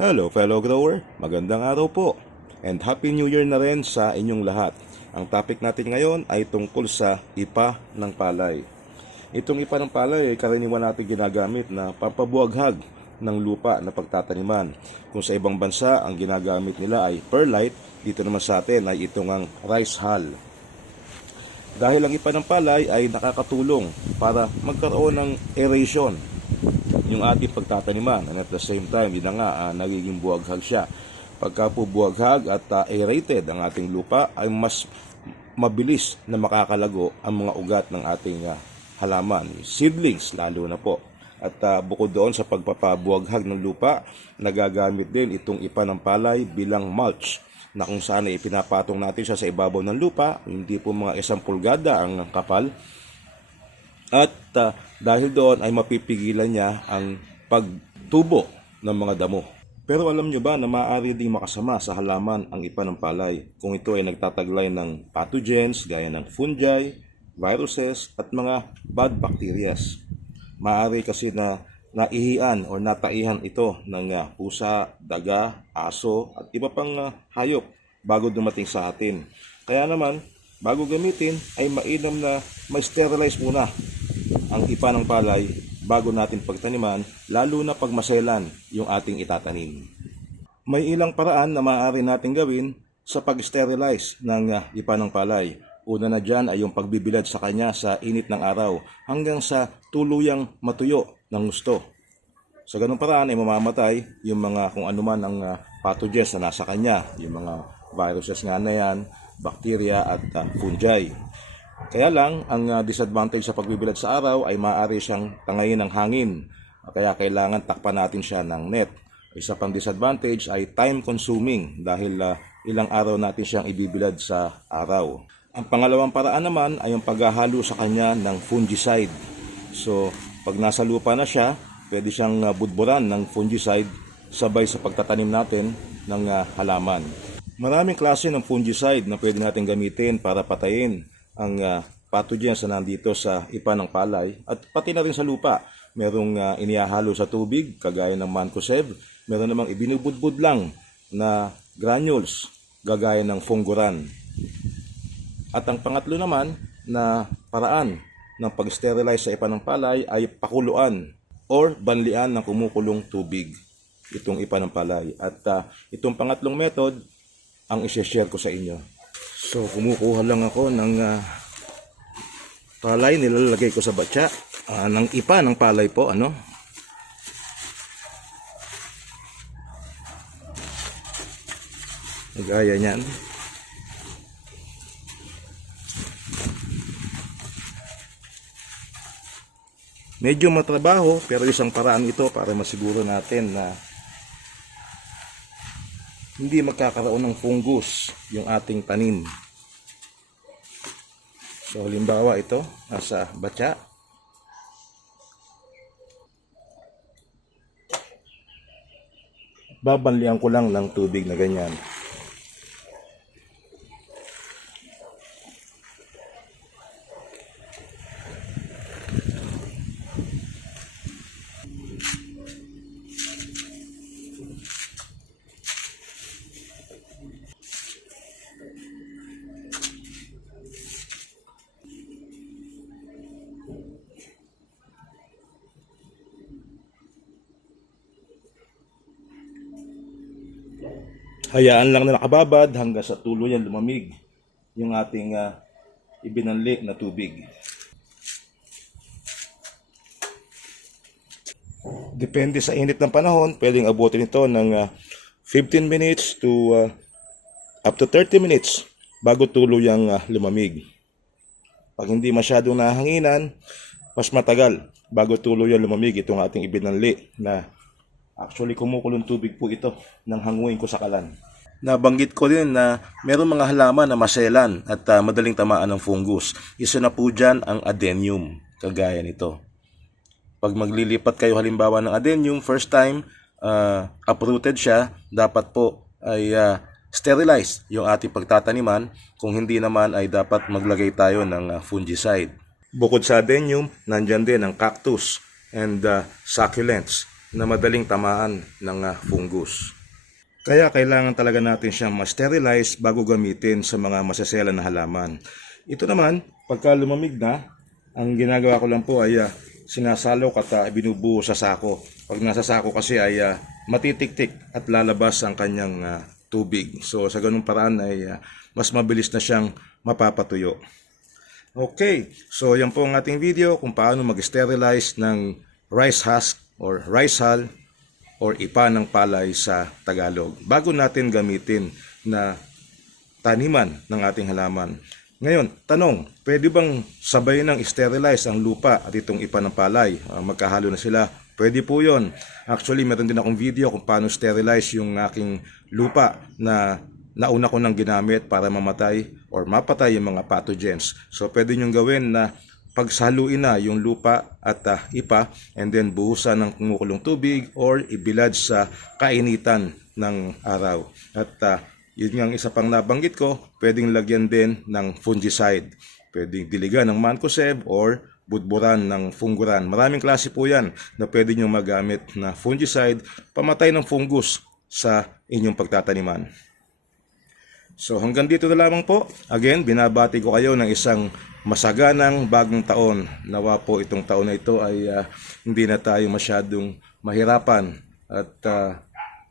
Hello fellow grower, magandang araw po and Happy New Year na rin sa inyong lahat. Ang topic natin ngayon ay tungkol sa ipa ng palay. Itong ipa ng palay ay karaniwan natin ginagamit na pampabuhaghag ng lupa na pagtataniman. Kung sa ibang bansa ang ginagamit nila ay perlite, dito naman sa atin ay itong ang rice hull. Dahil ang ipa ng palay ay nakakatulong para magkaroon ng aeration yung ating pagtataniman. And at the same time yun na nga ah, nagiging buwaghag siya. Pagka po buwaghag at ah, aerated ang ating lupa ay mas mabilis na makakalago ang mga ugat ng ating ah, halaman seedlings lalo na po. At ah, bukod doon sa pagpapabuwaghag ng lupa nagagamit din itong ipa ng palay bilang mulch na kung saan ay pinapatong natin siya sa ibabaw ng lupa. Hindi po mga isang pulgada ang kapal at ah, dahil doon ay mapipigilan niya ang pagtubo ng mga damo. Pero alam nyo ba na maaari ding makasama sa halaman ang ipa ng palay kung ito ay nagtataglay ng pathogens gaya ng fungi, viruses at mga bad bacterias. Maaari kasi na naihian o nataihan ito ng ah, pusa, daga, aso at iba pang ah, hayop bago dumating sa atin. Kaya naman, bago gamitin ay mainam na ma-sterilize muna ang ipa ng palay bago natin pagtaniman, lalo na pag maselan yung ating itatanim. May ilang paraan na maaari natin gawin sa pag-sterilize ng ah, ipa ng palay. Una na dyan ay yung pagbibilad sa kanya sa init ng araw hanggang sa tuluyang matuyo ng gusto. Sa ganung paraan ay mamamatay yung mga kung ano man ang ah, pathogens na nasa kanya, yung mga viruses nga na yan, bacteria at ah, fungi. Kaya lang, ang ah, disadvantage sa pagbibilad sa araw ay maaari siyang tangayin ng hangin. Kaya kailangan takpan natin siya ng net. Isa pang disadvantage ay time consuming dahil ah, ilang araw natin siyang ibibilad sa araw. Ang pangalawang paraan naman ay yung paghahalo sa kanya ng fungicide. So, pag nasa lupa na siya, pwede siyang ah, budburan ng fungicide sabay sa pagtatanim natin ng halaman. Maraming klase ng fungicide na pwede natin gamitin para patayin ang uh, pathogens na nandito sa ipa ng palay at pati na rin sa lupa. Merong uh, inihahalo sa tubig kagaya ng mancozeb, meron namang ibinubudbud lang na granules gagaya ng funguran. At ang pangatlo naman na paraan ng pag-sterilize sa ipa ng palay ay pakuluan or banlian ng kumukulong tubig itong ipa ng palay. At uh, itong pangatlong method ang isi-share ko sa inyo. So, kumukuha lang ako ng ah, palay, nilalagay ko sa batya. Ah, ng ipa ng palay po, ano? Gaya niyan. Medyo matrabaho, pero isang paraan ito para masiguro natin na hindi magkakaroon ng fungus yung ating tanim. So halimbawa ito, nasa batya. Babanlian ko lang ng tubig na ganyan. Hayaan lang na nakababad hanggang sa tuluyan lumamig yung ating ah, ibinanli na tubig. Depende sa init ng panahon, pwedeng abutin ito ng ah, 15 minutes to ah, up to 30 minutes bago tuluyang ah, lumamig. Pag hindi masyadong nahanginan, mas matagal bago tuluyang lumamig itong ating ibinanli na Actually, kumukulong tubig po ito nang hanguin ko sa kalan. Nabanggit ko din na meron mga halaman na maselan at ah, madaling tamaan ng fungus. Isa na po dyan ang adenium, kagaya nito. Pag maglilipat kayo halimbawa ng adenium, first time, ah, uprooted siya, dapat po ay ah, sterilize yung ating pagtataniman. Kung hindi naman ay dapat maglagay tayo ng ah, fungicide. Bukod sa adenium, nandyan din ang cactus and ah, succulents. Na madaling tamaan ng ah, fungus. Kaya kailangan talaga natin siyang ma-sterilize bago gamitin sa mga masasela na halaman. Ito naman, pagka lumamig na, ang ginagawa ko lang po ay ah, sinasalok at ah, binubuo sa sako. Pag nasa sako kasi ay ah, matitiktik at lalabas ang kanyang ah, tubig. So sa ganung paraan ay ah, mas mabilis na siyang mapapatuyo. Okay, so yan po ang ating video kung paano mag-sterilize ng rice husk or rice hull or ipa ng palay sa Tagalog bago natin gamitin na taniman ng ating halaman. Ngayon, tanong, pwede bang sabay ng sterilize ang lupa at itong ipa ng palay? Ah, magkahalo na sila. Pwede po yon. Actually, meron din akong video kung paano sterilize yung aking lupa na nauna ko nang ginamit para mamatay or mapatay yung mga pathogens. So, pwede nyong gawin na pagsaluin na yung lupa at ah, ipa and then buhusan ng kumukulong tubig or ibilad sa kainitan ng araw. At ah, yun nga isa pang nabanggit ko, pwedeng lagyan din ng fungicide. Pwedeng diligan ng mancozeb or budburan ng funguran. Maraming klase po yan na pwede nyo magamit na fungicide pamatay ng fungus sa inyong pagtataniman. So hanggang dito na lamang po. Again, binabati ko kayo ng isang masaganang bagong taon. Nawa po itong taon na ito ay ah, hindi na tayo masyadong mahirapan. At ah,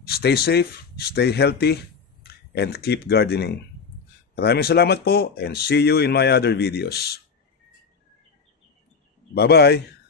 stay safe, stay healthy, and keep gardening. Maraming salamat po and see you in my other videos. Bye-bye!